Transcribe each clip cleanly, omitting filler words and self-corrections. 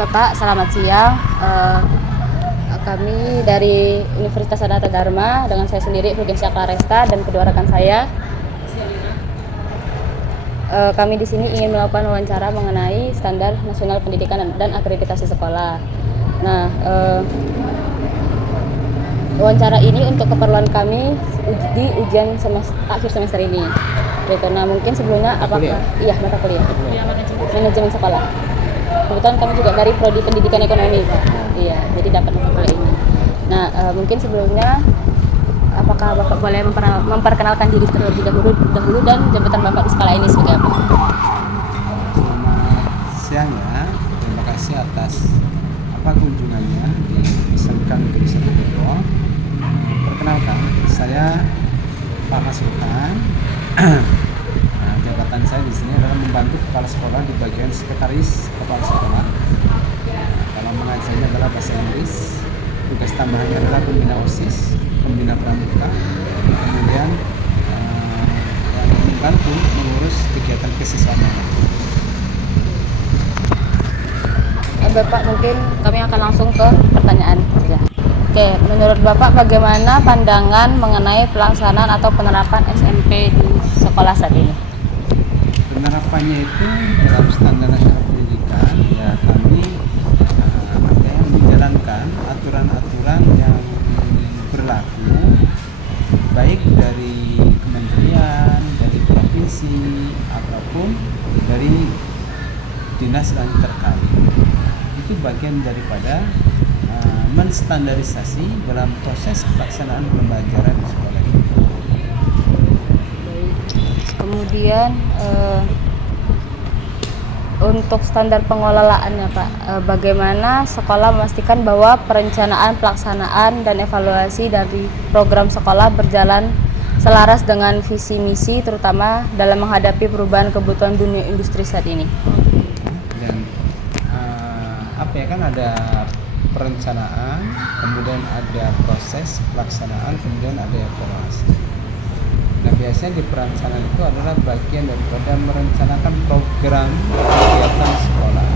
Bapak, selamat siang. Kami dari Universitas Sanata Dharma dengan saya sendiri Fulgensia Claresta dan kedua rekan saya. Kami di sini ingin melakukan wawancara mengenai standar nasional pendidikan dan akreditasi sekolah. Nah, wawancara ini untuk keperluan kami di ujian akhir semester ini. Gitu. Nah, mungkin sebelumnya mata kuliah manajemen sekolah. Kebetulan kami juga dari prodi pendidikan ekonomi, Pak. Iya, jadi dapat mata kuliah ini. Nah, mungkin sebelumnya apakah Bapak boleh memperkenalkan diri terlebih dahulu dan jabatan Bapak di sekolah ini sebagai apa? Selamat siang ya, terima kasih atas kunjungannya di SMK Negeri 1 Depok. Perkenalkan, saya Pak Masukan. Jabatan saya di sini adalah membantu kepala sekolah di bagian sekretaris kepala sekolah. Kalau mengajarnya adalah bahasa Inggris, tugas tambahannya adalah pembina OSIS, pembina pramuka, kemudian yang membantu mengurus kegiatan kesiswaan. Bapak, mungkin kami akan langsung ke pertanyaan. Ya. Oke, menurut Bapak bagaimana pandangan mengenai pelaksanaan atau penerapan SMP di sekolah saat ini? Penerapannya itu dalam standar nasional pendidikan, ya kami menjalankan aturan-aturan yang berlaku baik dari kementerian, dari provinsi ataupun dari dinas yang terkait. Itu bagian daripada menstandarisasi dalam proses pelaksanaan pembelajaran di sekolah ini. Kemudian untuk standar pengelolaannya, Pak, bagaimana sekolah memastikan bahwa perencanaan, pelaksanaan, dan evaluasi dari program sekolah berjalan selaras dengan visi misi, terutama dalam menghadapi perubahan kebutuhan dunia industri saat ini? Dan kan ada perencanaan, kemudian ada proses pelaksanaan, kemudian ada evaluasi. Nah, biasanya di perencanaan itu adalah bagian daripada merencanakan program kegiatan sekolah.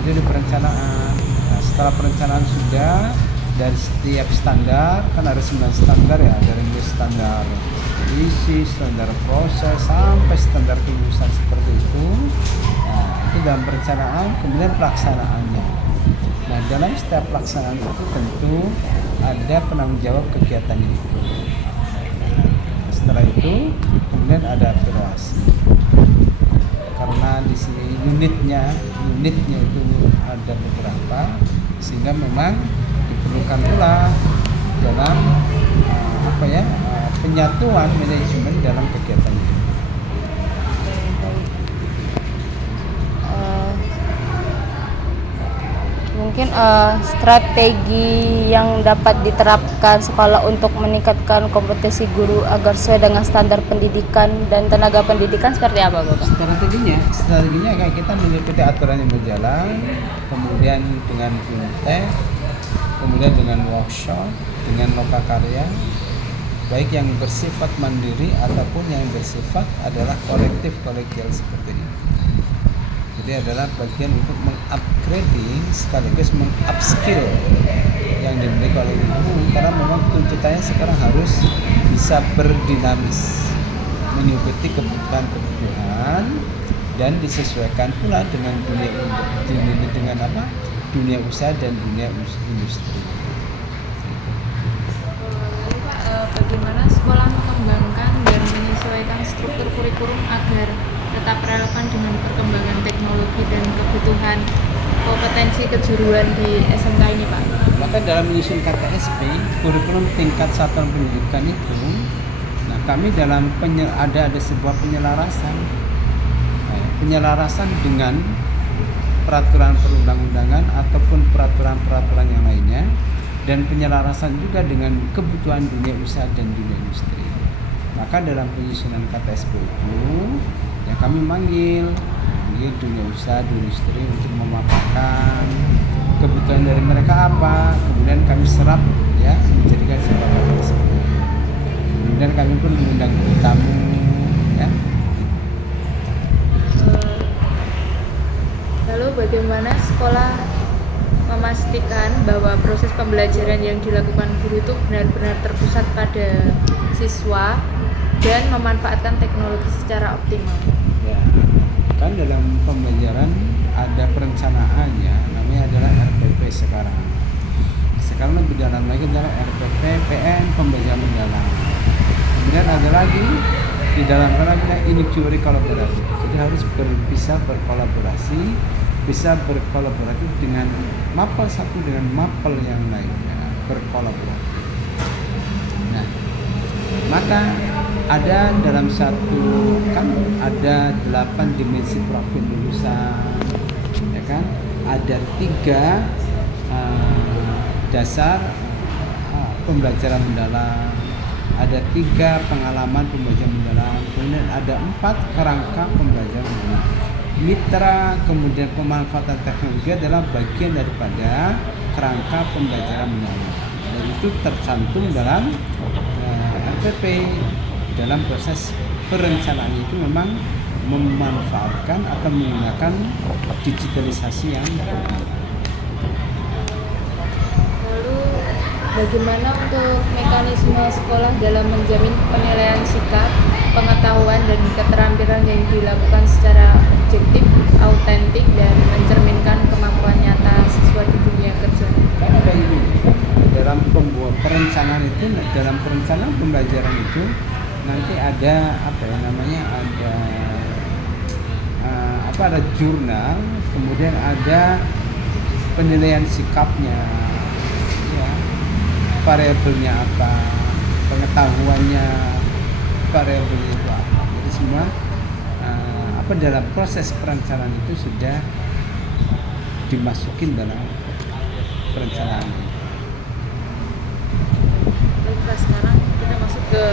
Itu di perencanaan. Nah, setelah perencanaan sudah, dari setiap standar, kan ada 9 standar ya, dari standar isi, standar proses, sampai standar kelulusan seperti itu. Nah, itu dalam perencanaan, kemudian pelaksanaannya. Nah, dalam setiap pelaksanaan itu tentu ada penanggung jawab kegiatannya itu. Setelah itu kemudian ada evaluasi, karena di sini unitnya itu ada beberapa, sehingga memang diperlukan pula dalam penyatuan manajemen dalam kegiatan itu. Mungkin strategi yang dapat diterapkan sekolah untuk meningkatkan kompetensi guru agar sesuai dengan standar pendidikan dan tenaga pendidikan seperti apa, Bapak? Strateginya kayak kita mengikuti aturan yang berjalan, kemudian dengan fintech, kemudian dengan workshop, dengan lokakarya, baik yang bersifat mandiri ataupun yang bersifat adalah kolektif kolegial seperti ini. Jadi adalah bagian untuk mengupgrading sekaligus mengupskill yang dimiliki oleh guru, karena memang tuntutannya sekarang harus bisa berdinamis, mengikuti kebutuhan dan disesuaikan pula dengan dunia usaha dan dunia industri. Bagaimana sekolah mengembangkan dan menyesuaikan struktur kurikulum agar tetap relevan dengan perkembangan teknologi dan kebutuhan kompetensi kejuruan di SMK ini, Pak? Maka dalam menyusun KTSP, kurikulum tingkat satuan pendidikan itu, nah kami dalam ada sebuah penyelarasan dengan peraturan perundang-undangan ataupun peraturan-peraturan yang lainnya, dan penyelarasan juga dengan kebutuhan dunia usaha dan dunia industri. Maka dalam penyusunan KTSP itu, ya kami manggil dunia usaha, dunia industri untuk memaparkan kebutuhan dari mereka apa, kemudian kami serap ya menjadikan sebuah KTSP. Kemudian kami pun mengundang tamu ya. Lalu bagaimana sekolah memastikan bahwa proses pembelajaran yang dilakukan guru itu benar-benar terpusat pada siswa dan memanfaatkan teknologi secara optimal. Ya, kan dalam pembelajaran ada perencanaannya, namanya adalah RPP sekarang. Sekarang lebih dalam lagi adalah RPP, PN, pembelajaran mendalam. Kemudian ada lagi di dalam lagi inquiry kolaborasi. Jadi harus bisa berkolaborasi, bisa berkolaborasi dengan mapel satu dengan mapel yang lainnya, berkolaborasi. Nah, maka ada dalam satu kan ada 8 dimensi profil lulusan, ya kan? Ada 3 dasar pembelajaran mendalam, ada 3 pengalaman pembelajaran mendalam, kemudian ada 4 kerangka pembelajaran mendalam. Mitra kemudian pemanfaatan teknologi adalah bagian daripada kerangka pembelajaran mendalam, dan itu tercantum dalam RPP. Dalam proses perencanaan itu memang memanfaatkan atau menggunakan digitalisasi yang berkembang. Lalu bagaimana untuk mekanisme sekolah dalam menjamin penilaian sikap, pengetahuan dan keterampilan yang dilakukan secara objektif, autentik dan mencerminkan kemampuan nyata siswa di dunia kerja? Karena ada ini dalam pembuat perencanaan itu, dalam perencanaan pembelajaran itu nanti ada ada jurnal, kemudian ada penilaian sikapnya, ya, variabelnya apa, pengetahuannya, variabelnya itu apa. Jadi semua dalam proses perencanaan itu sudah dimasukin dalam perencanaan. Baik, sekarang kita masuk ke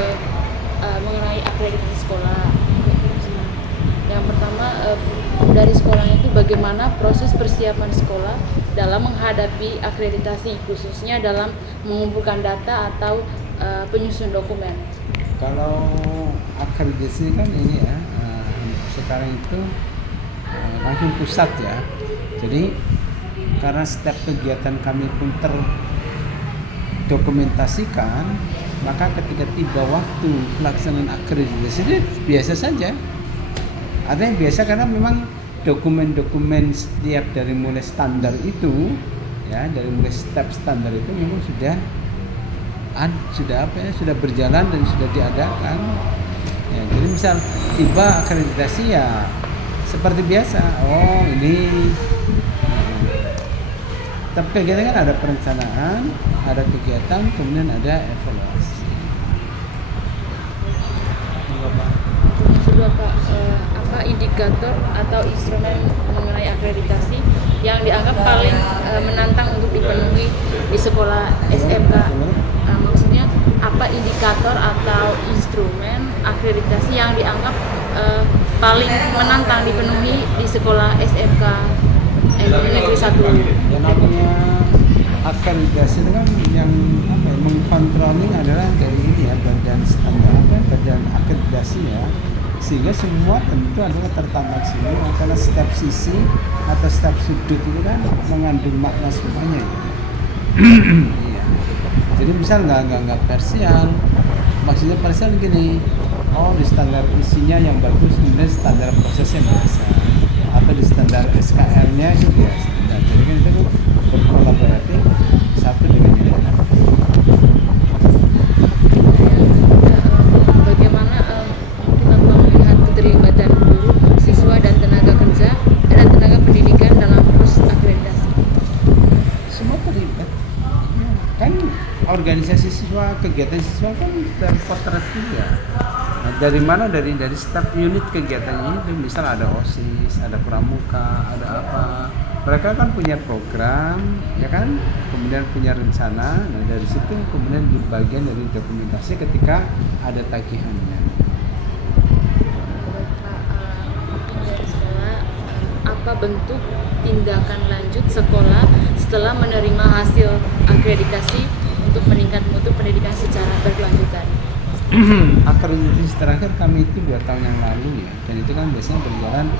mengenai akreditasi sekolah. Yang pertama, dari sekolahnya itu bagaimana proses persiapan sekolah dalam menghadapi akreditasi, khususnya dalam mengumpulkan data atau penyusun dokumen. Kalau akreditasi kan ini ya, sekarang itu langsung pusat ya. Jadi karena setiap kegiatan kami pun terdokumentasikan, maka ketika tiba waktu pelaksanaan akreditasi itu biasa saja. Ada yang biasa karena memang dokumen-dokumen setiap dari mulai standar itu, ya, dari mulai step standar itu memang sudah berjalan dan sudah diadakan. Ya, jadi misal tiba akreditasi ya seperti biasa. Oh ini. Tapi kegiatan kan ada perencanaan, ada kegiatan, kemudian ada evaluasi. Kedua Pak, apa indikator atau instrumen mengenai akreditasi yang dianggap paling menantang untuk dipenuhi di sekolah SMK? Maksudnya apa indikator atau instrumen akreditasi yang dianggap paling menantang dipenuhi di sekolah SMK Negeri 1? Yang namanya akreditasi itu kan yang mengkontrolling adalah dari ini ya, badan standar badan akreditasi ya, sehingga semua tentu adalah tertambah semua karena setiap sisi atau setiap sudut itu kan mengandung makna semuanya ya. Iya. Jadi misal nggak parsial, maksudnya parsial gini, oh di standar isinya yang bagus, kemudian standar prosesnya biasa, atau di standar SKL-nya itu biasa. Nah, jadi kan itu berkolaboratif satu dengan yang lain. Bagaimana kita melihat keterlibatan guru, siswa dan tenaga kerja dan tenaga pendidikan dalam proses akreditasi? Semua terlibat. Kan organisasi siswa, kegiatan siswa kan dari potret juga. Nah, dari mana? Dari setiap unit kegiatannya itu, misal ada OSIS, ada pramuka, ada apa. Mereka kan punya program, ya kan, kemudian punya rencana. Nah dari situ kemudian di bagian dari dokumentasi ketika ada tagihannya. Dari sekolah, apa bentuk tindakan lanjut sekolah setelah menerima hasil akreditasi untuk meningkat mutu pendidikan secara berkelanjutan? Akreditasi terakhir kami itu 2 tahun yang lalu ya, dan itu kan biasanya berjalan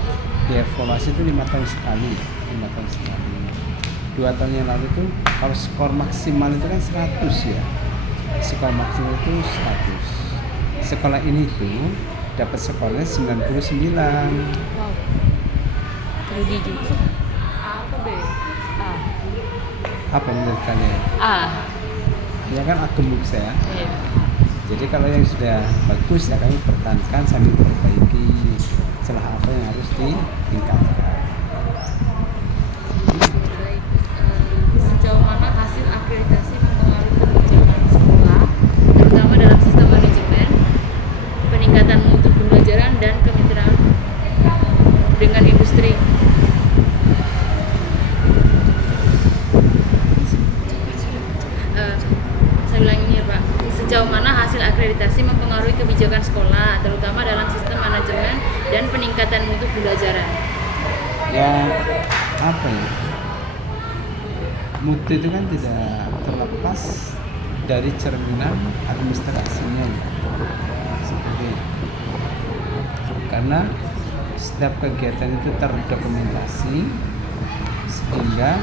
dievaluasi itu 5 tahun sekali, 5 tahun sekali. 2 tahun yang lalu tuh kalau skor maksimal itu kan 100 ya, skor maksimal itu 100. Sekolah ini tuh dapat skornya 99. Wow. Rudi juga. Apa deh? Apa menurut kalian? Ya kan gemuk saya. Iya. Jadi kalau yang sudah bagus ya kami pertahankan sambil perbaiki celah apa yang harus ditingkatkan. Baik, sejauh mana hasil akreditasi mempengaruhi kebijakan sekolah, terutama dalam sistem manajemen, peningkatan mutu pembelajaran dan kemitraan dengan industri? Saya ulangi ya Pak. Sejauh mana hasil akreditasi mempengaruhi kebijakan sekolah, terutama dalam sistem manajemen dan peningkatan mutu pembelajaran? Ya apa ya? Mutu itu kan tidak terlepas dari cerminan administrasinya ya. Seperti itu. Karena setiap kegiatan itu terdokumentasi sehingga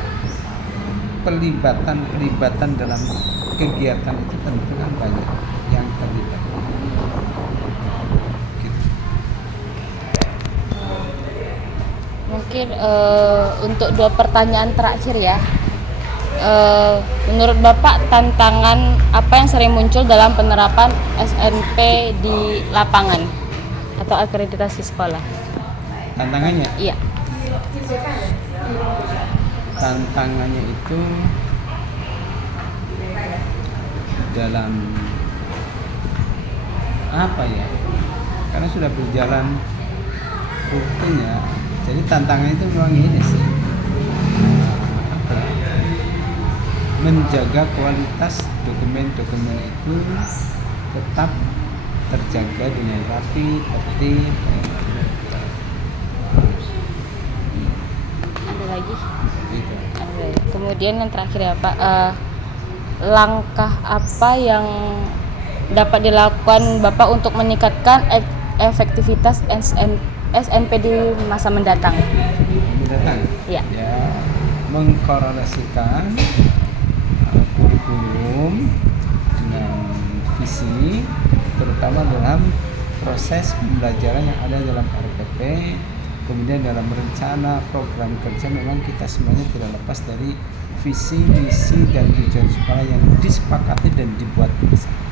pelibatan dalam kegiatan itu tentu kan banyak yang terlibat. Gitu. Mungkin untuk 2 pertanyaan terakhir ya. Menurut Bapak tantangan apa yang sering muncul dalam penerapan SNP di lapangan atau akreditasi sekolah? Tantangannya? Iya. Tantangannya itu dalam apa ya? Karena sudah berjalan rutenya, jadi tantangannya itu memang ini sih, apa ya? Menjaga kualitas dokumen-dokumen itu tetap terjaga dengan rapi, tertib. Ada lagi? Gitu. Ada. Kemudian yang terakhir ya Pak, langkah apa yang dapat dilakukan Bapak untuk meningkatkan efektivitas SNP di masa mendatang? Mendatang? Iya. Ya, mengkorelasikan kurikulum dengan visi, terutama dalam proses pembelajaran yang ada dalam RPP, kemudian dalam rencana program kerja. Memang kita semuanya tidak lepas dari visi, misi, dan tujuan sekolah yang disepakati dan dibuat bersama.